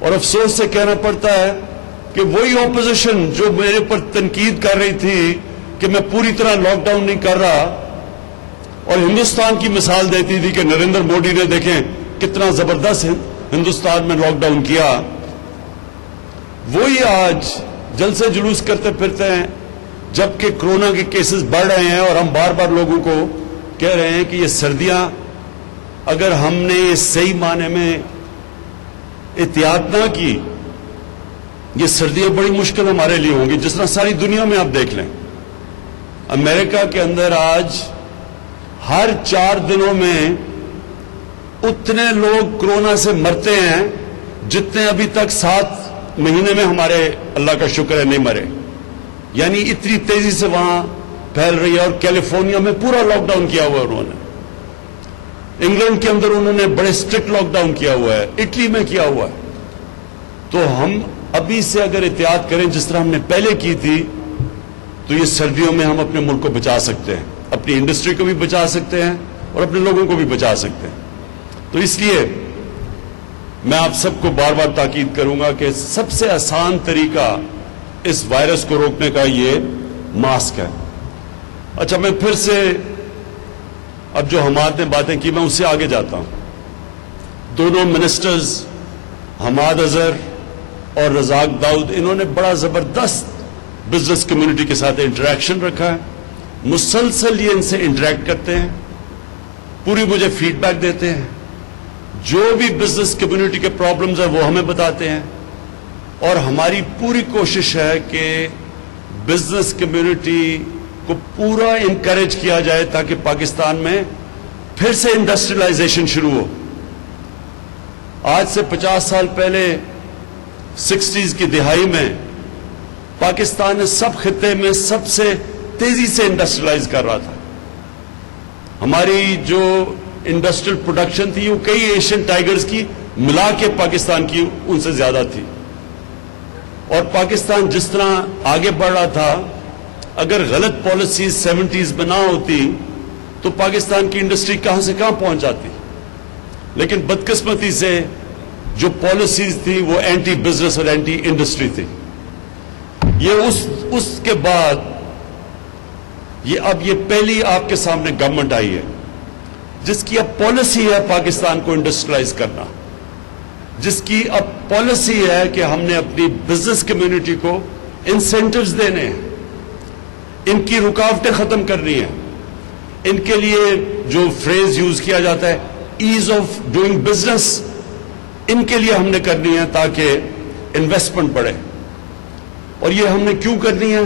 اور افسوس سے کہنا پڑتا ہے کہ وہی اپوزیشن جو میرے پر تنقید کر رہی تھی کہ میں پوری طرح لاک ڈاؤن نہیں کر رہا اور ہندوستان کی مثال دیتی تھی کہ نریندر مودی نے دیکھیں کتنا زبردست ہندوستان میں لاک ڈاؤن کیا، وہی آج جلسے جلوس کرتے پھرتے ہیں جبکہ کورونا کے کیسز بڑھ رہے ہیں اور ہم بار بار لوگوں کو کہہ رہے ہیں کہ یہ سردیاں اگر ہم نے صحیح معنی میں احتیاط نہ کی، یہ سردیاں بڑی مشکل ہمارے لیے ہوں گی، جس طرح ساری دنیا میں آپ دیکھ لیں۔ امریکہ کے اندر آج ہر 4 دنوں میں اتنے لوگ کورونا سے مرتے ہیں جتنے ابھی تک 7 مہینے میں ہمارے اللہ کا شکر ہے نہیں مرے، یعنی اتنی تیزی سے وہاں پھیل رہی ہے۔ اور کیلیفورنیا میں پورا لاک ڈاؤن کیا ہوا ہے انہوں نے، انگلینڈ کے اندر انہوں نے بڑے اسٹرکٹ لاک ڈاؤن کیا ہوا ہے، اٹلی میں کیا ہوا ہے۔ تو ہم ابھی سے اگر احتیاط کریں جس طرح ہم نے پہلے کی تھی تو یہ سردیوں میں ہم اپنے ملک کو بچا سکتے ہیں، اپنی انڈسٹری کو بھی بچا سکتے ہیں اور اپنے لوگوں کو بھی بچا سکتے ہیں۔ تو اس لیے میں آپ سب کو بار بار تاکید کروں گا کہ سب سے آسان طریقہ اس وائرس کو روکنے کا یہ ماسک ہے۔ اچھا، میں پھر سے اب جو حماد نے باتیں کی میں اس سے آگے جاتا ہوں۔ دونوں منسٹرز حماد اظہر اور رزاق داؤد، انہوں نے بڑا زبردست بزنس کمیونٹی کے ساتھ انٹریکشن رکھا ہے، مسلسل یہ ان سے انٹریکٹ کرتے ہیں، پوری مجھے فیڈ بیک دیتے ہیں، جو بھی بزنس کمیونٹی کے پرابلمز ہیں وہ ہمیں بتاتے ہیں، اور ہماری پوری کوشش ہے کہ بزنس کمیونٹی کو پورا انکریج کیا جائے تاکہ پاکستان میں پھر سے انڈسٹریلائزیشن شروع ہو۔ آج سے 50 سال پہلے 60s کی دہائی میں پاکستان نے سب خطے میں سب سے تیزی سے انڈسٹریلائز کر رہا تھا۔ ہماری جو انڈسٹریل پروڈکشن تھی وہ کئی ایشین ٹائیگرز کی ملا کے پاکستان کی ان سے زیادہ تھی، اور پاکستان جس طرح آگے بڑھ رہا تھا، اگر غلط پالیسیز 70s میں نہ ہوتی تو پاکستان کی انڈسٹری کہاں سے کہاں پہنچ جاتی، لیکن بدقسمتی سے جو پالیسیز تھی وہ اینٹی بزنس اور اینٹی انڈسٹری تھی۔ یہ اس کے بعد اب یہ پہلی آپ کے سامنے گورنمنٹ آئی ہے جس کی اب پالیسی ہے پاکستان کو انڈسٹریلائز کرنا، جس کی اب پالیسی ہے کہ ہم نے اپنی بزنس کمیونٹی کو انسینٹیوز دینے ہیں، ان کی رکاوٹیں ختم کرنی ہیں، ان کے لیے جو فریز یوز کیا جاتا ہے ایز آف ڈوئنگ بزنس، ان کے لیے ہم نے کرنی ہے تاکہ انویسٹمنٹ بڑھے۔ اور یہ ہم نے کیوں کرنی ہے؟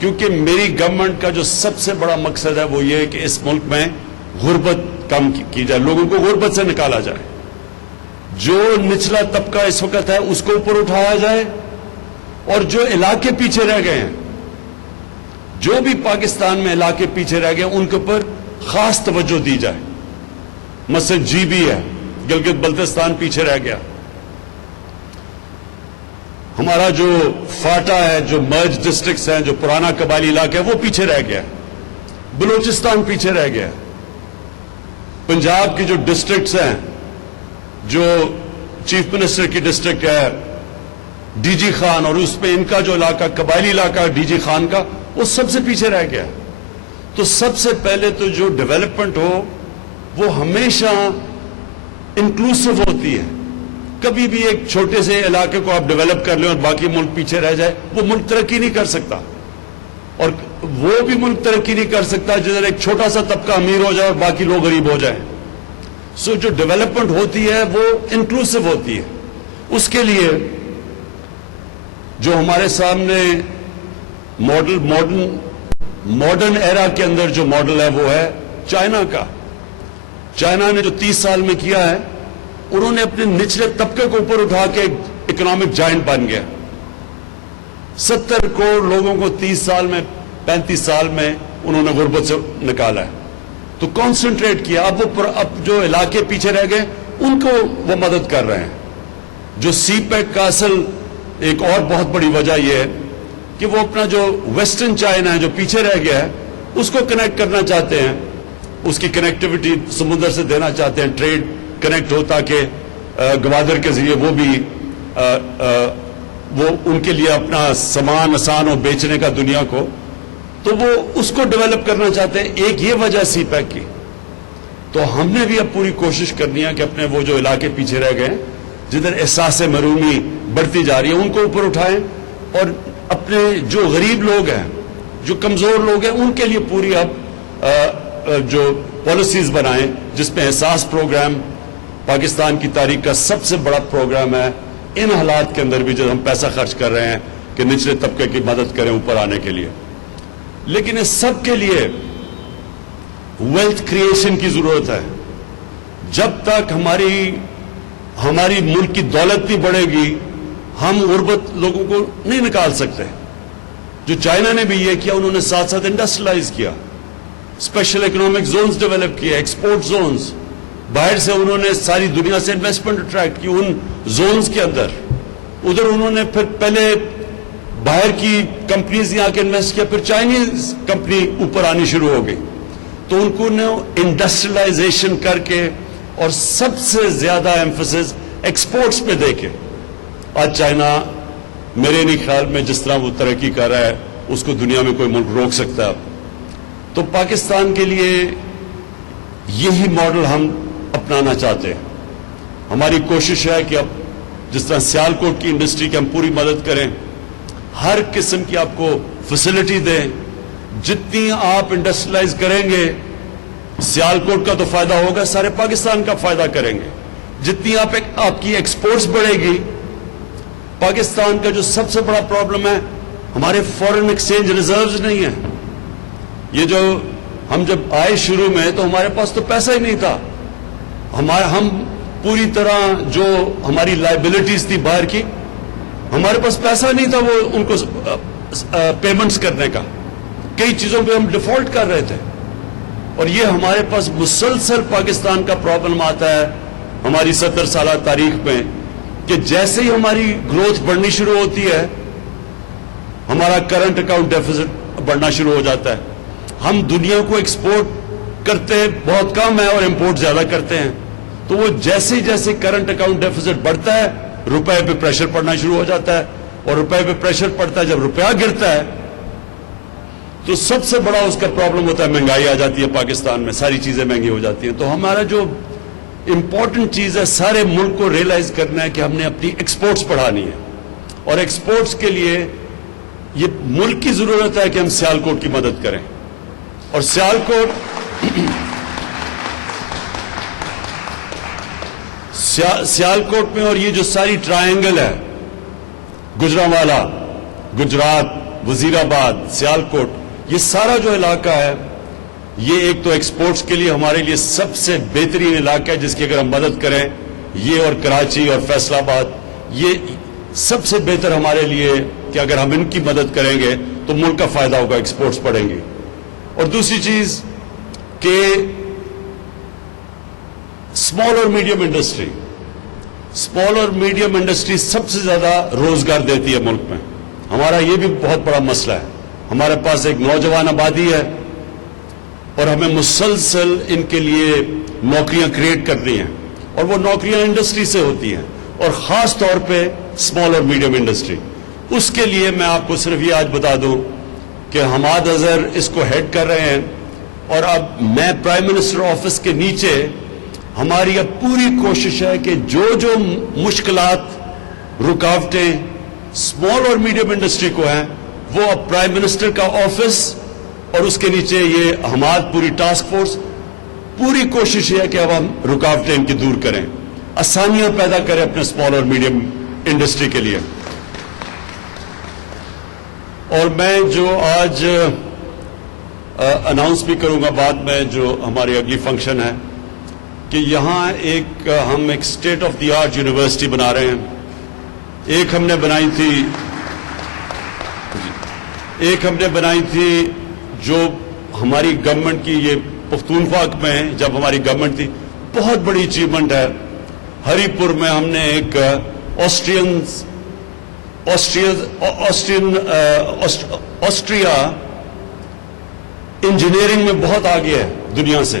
کیونکہ میری گورنمنٹ کا جو سب سے بڑا مقصد ہے وہ یہ ہے کہ اس ملک میں غربت کم کی جائے، لوگوں کو غربت سے نکالا جائے، جو نچلا طبقہ اس وقت ہے اس کو اوپر اٹھایا جائے، اور جو علاقے پیچھے رہ گئے ہیں، جو بھی پاکستان میں علاقے پیچھے رہ گئے ان کے اوپر خاص توجہ دی جائے۔ مثلا جی بی ہے، گلگت بلتستان پیچھے رہ گیا، ہمارا جو فاٹا ہے، جو مرج ڈسٹرکٹس ہیں، جو پرانا قبائلی علاقہ ہے وہ پیچھے رہ گیا، بلوچستان پیچھے رہ گیا، پنجاب کی جو ڈسٹرکٹس ہیں، جو چیف منسٹر کی ڈسٹرکٹ ہے ڈی جی خان، اور اس میں ان کا جو علاقہ قبائلی علاقہ ڈی جی خان کا، وہ سب سے پیچھے رہ گیا۔ تو سب سے پہلے تو جو ڈیولپمنٹ ہو وہ ہمیشہ انکلوسیو ہوتی ہے، کبھی بھی ایک چھوٹے سے علاقے کو آپ ڈیولپ کر لیں اور باقی ملک پیچھے رہ جائے، وہ ملک ترقی نہیں کر سکتا، اور وہ بھی ملک ترقی نہیں کر سکتا جدھر ایک چھوٹا سا طبقہ امیر ہو جائے اور باقی لوگ غریب ہو جائیں۔ سو جو ڈیولپمنٹ ہوتی ہے وہ انکلوسیو ہوتی ہے۔ اس کے لیے جو ہمارے سامنے ماڈرن ایرا کے اندر جو ماڈل ہے وہ ہے چائنا کا۔ چائنا نے جو 30 سال میں کیا ہے، انہوں نے اپنے نچلے طبقے کو اوپر اٹھا کے اکنامک جائنٹ بن گیا، 70 کروڑ لوگوں کو 30 سال میں 35 سال میں انہوں نے غربت سے نکالا ہے۔ تو کانسنٹریٹ کیا، اب جو علاقے پیچھے رہ گئے ان کو وہ مدد کر رہے ہیں۔ جو سی پیک کا اصل ایک اور بہت بڑی وجہ یہ ہے کہ وہ اپنا جو ویسٹرن چائنا ہے جو پیچھے رہ گیا ہے اس کو کنیکٹ کرنا چاہتے ہیں، اس کی کنیکٹیوٹی سمندر سے دینا چاہتے ہیں، ٹریڈ کنیکٹ ہو تاکہ گوادر کے ذریعے وہ بھی وہ ان کے لیے اپنا سامان آسان اور بیچنے کا دنیا کو، تو وہ اس کو ڈیولپ کرنا چاہتے ہیں. ایک یہ وجہ سی پیک کی. تو ہم نے بھی اب پوری کوشش کرنی ہے کہ اپنے وہ جو علاقے پیچھے رہ گئے جدھر احساس محرومی بڑھتی جا رہی ہے ان کو اوپر اٹھائیں، اور اپنے جو غریب لوگ ہیں، جو کمزور لوگ ہیں، ان کے لیے پوری اب جو پالیسیز بنائیں، جس میں احساس پروگرام پاکستان کی تاریخ کا سب سے بڑا پروگرام ہے. ان حالات کے اندر بھی جو ہم پیسہ خرچ کر رہے ہیں کہ نچلے طبقے کی مدد کریں اوپر آنے کے لیے، لیکن اس سب کے لیے ویلتھ کریشن کی ضرورت ہے. جب تک ہماری ملک کی دولت نہیں بڑھے گی، ہم غربت لوگوں کو نہیں نکال سکتے. جو چائنا نے بھی یہ کیا، انہوں نے ساتھ ساتھ انڈسٹریلائز کیا، اسپیشل اکنامک زونز ڈیولپ کیے، ایکسپورٹ زونز. باہر سے انہوں نے ساری دنیا سے انویسٹمنٹ اٹریکٹ کی ان زونز کے اندر. ادھر انہوں نے پھر پہلے باہر کی کمپنیز یہاں کے انویسٹ کیا، پھر چائنیز کمپنی اوپر آنی شروع ہو گئی. تو ان کو انڈسٹریلائزیشن کر کے اور سب سے زیادہ ایمفسس ایکسپورٹس پہ دے کے آج چائنا میرے نہیں خیال میں جس طرح وہ ترقی کر رہا ہے اس کو دنیا میں کوئی ملک روک سکتا ہے. تو پاکستان کے لیے یہی ماڈل ہم اپنانا چاہتے ہیں. ہماری کوشش ہے کہ اب جس طرح سیالکوٹ کی انڈسٹری کی ہم پوری مدد کریں، ہر قسم کی آپ کو فیسلٹی دیں. جتنی آپ انڈسٹریلائز کریں گے سیالکوٹ کا تو فائدہ ہوگا، سارے پاکستان کا فائدہ کریں گے. جتنی آپ کی ایکسپورٹس بڑھے گی. پاکستان کا جو سب سے بڑا پرابلم ہے، ہمارے فورن ایکسچینج ریزروز نہیں ہیں. یہ جو ہم جب آئے شروع میں تو ہمارے پاس تو پیسہ ہی نہیں تھا. ہم پوری طرح جو ہماری لائبلٹیز تھی باہر کی، ہمارے پاس پیسہ نہیں تھا وہ ان کو پیمنٹس کرنے کا. کئی چیزوں پہ ہم ڈیفالٹ کر رہے تھے. اور یہ ہمارے پاس مسلسل پاکستان کا پرابلم آتا ہے ہماری 70 سالہ تاریخ میں کہ جیسے ہی ہماری گروتھ بڑھنی شروع ہوتی ہے ہمارا کرنٹ اکاؤنٹ ڈیفیسٹ بڑھنا شروع ہو جاتا ہے. ہم دنیا کو ایکسپورٹ کرتے بہت کم ہے اور امپورٹ زیادہ کرتے ہیں. تو وہ جیسے جیسے کرنٹ اکاؤنٹ ڈیفیسٹ بڑھتا ہے روپے پہ پریشر پڑنا شروع ہو جاتا ہے. اور روپے پہ پریشر پڑتا ہے، جب روپیہ گرتا ہے تو سب سے بڑا اس کا پرابلم ہوتا ہے مہنگائی آ جاتی ہے. پاکستان میں ساری چیزیں مہنگی ہو جاتی ہیں. تو ہمارا جو امپورٹنٹ چیز ہے سارے ملک کو ریئلائز کرنا ہے کہ ہم نے اپنی ایکسپورٹس بڑھانی ہے. اور ایکسپورٹس کے لیے یہ ملک کی ضرورت ہے کہ ہم سیالکوٹ کی مدد کریں. اور سیالکوٹ میں اور یہ جو ساری ٹرائنگل ہے، گجرانوالا، گجرات، وزیر آباد، سیالکوٹ، یہ سارا جو علاقہ ہے یہ ایک تو ایکسپورٹس کے لیے ہمارے لیے سب سے بہترین علاقہ ہے جس کی اگر ہم مدد کریں. یہ اور کراچی اور فیصل آباد یہ سب سے بہتر ہمارے لیے کہ اگر ہم ان کی مدد کریں گے تو ملک کا فائدہ ہوگا، ایکسپورٹس بڑھیں گی. اور دوسری چیز کہ اسمال اور میڈیم انڈسٹری سب سے زیادہ روزگار دیتی ہے ملک میں. ہمارا یہ بھی بہت بڑا مسئلہ ہے. ہمارے پاس ایک نوجوان آبادی ہے اور ہمیں مسلسل ان کے لیے نوکریاں کریٹ کرنی ہیں. اور وہ نوکریاں انڈسٹری سے ہوتی ہیں اور خاص طور پہ اسمال اور میڈیم انڈسٹری. اس کے لیے میں آپ کو صرف یہ آج بتا دوں کہ حماد اظہر اس کو ہیڈ کر رہے ہیں. اور اب میں پرائم منسٹر آفس کے نیچے ہماری اب پوری کوشش ہے کہ جو مشکلات، رکاوٹیں اسمال اور میڈیم انڈسٹری کو ہیں وہ اب پرائم منسٹر کا آفس اور اس کے نیچے یہ حماد پوری ٹاسک فورس، پوری کوشش ہے کہ اب ہم رکاوٹیں ان کی دور کریں، آسانیاں پیدا کریں اپنے اسمال اور میڈیم انڈسٹری کے لیے. اور میں جو آج اناؤنس بھی کروں گا بعد میں جو ہماری اگلی فنکشن ہے کہ یہاں ہم ایک state of the art university بنا رہے ہیں. ایک ہم نے بنائی تھی جو ہماری گورنمنٹ کی، یہ پختونخوا میں جب ہماری گورنمنٹ تھی، بہت بڑی اچیومنٹ ہے. ہری پور میں ہم نے ایک آسٹریا انجینئرنگ میں بہت آگے ہے دنیا سے.